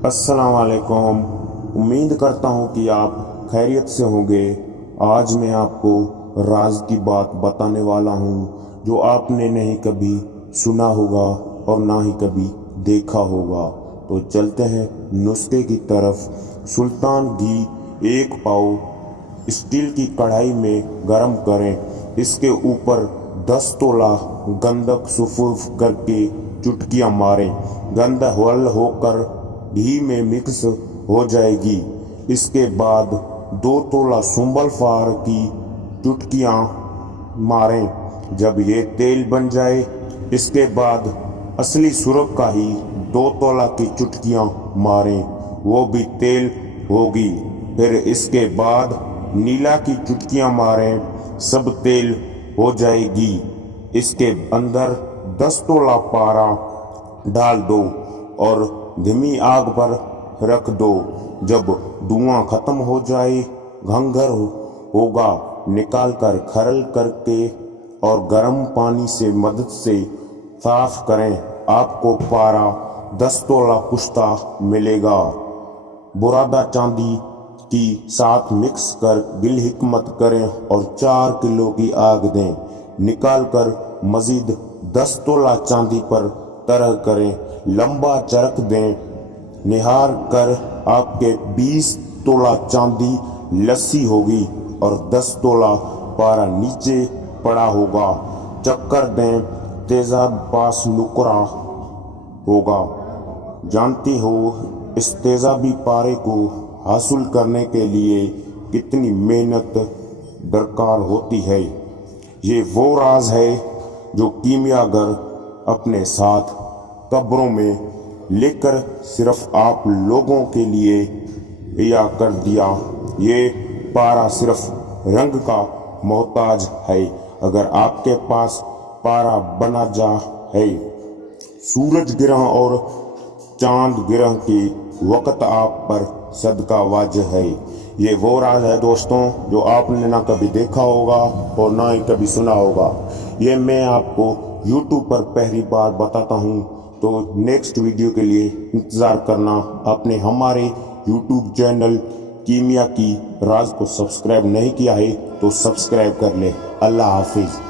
अस्सलाम वालेकुम। उम्मीद करता हूँ कि आप खैरियत से होंगे। आज मैं आपको राज की बात बताने वाला हूँ जो आपने नहीं कभी सुना होगा और ना ही कभी देखा होगा। तो चलते हैं नुस्खे की तरफ। सुल्तान घी 1 पाव स्टील की कढ़ाई में गरम करें। इसके ऊपर 10 तोला गंधक सुफूफ करके चुटकियाँ मारें। गंध हल होकर घी में मिक्स हो जाएगी। इसके बाद 2 तोला सुंबल फार की चुटकियाँ मारें। जब ये तेल बन जाए इसके बाद असली सुरख का ही 2 तोला की चुटकियाँ मारें, वो भी तेल होगी। फिर इसके बाद नीला की चुटकियाँ मारें, सब तेल हो जाएगी। इसके अंदर 10 तोला पारा डाल दो और धीमी आग पर रख दो। जब धुआं खत्म हो जाए घंघर होगा, निकाल कर खरल करके और गर्म पानी से मदद से साफ करें। आपको पारा 10 तोला पुश्ता मिलेगा। बुरादा चांदी की साथ मिक्स कर गिल हिकमत करें और 4 किलो की आग दें। निकाल कर मजीद 10 तोला चांदी पर तरह करें, लंबा चरख दें। निहार कर आपके 20 तोला चांदी लस्सी होगी और 10 तोला पारा नीचे पड़ा होगा। चक्कर दें, तेजाब पास नुकरा होगा। जानती हो इस तेजाबी पारे को हासिल करने के लिए कितनी मेहनत दरकार होती है। ये वो राज है जो कीमियागर अपने साथ कब्रों में लेकर सिर्फ आप लोगों के लिए या कर दिया। ये पारा सिर्फ रंग का मोहताज है। अगर आपके पास पारा बना जा है, सूरज ग्रहण और चांद ग्रहण के वक्त आप पर सदका वाजिब है। ये वो राज है दोस्तों जो आपने ना कभी देखा होगा और ना ही कभी सुना होगा। ये मैं आपको YouTube पर पहली बार बताता हूँ, तो नेक्स्ट वीडियो के लिए इंतज़ार करना। आपने हमारे YouTube चैनल कीमिया की राज को सब्सक्राइब नहीं किया है तो सब्सक्राइब कर ले। अल्लाह हाफिज़।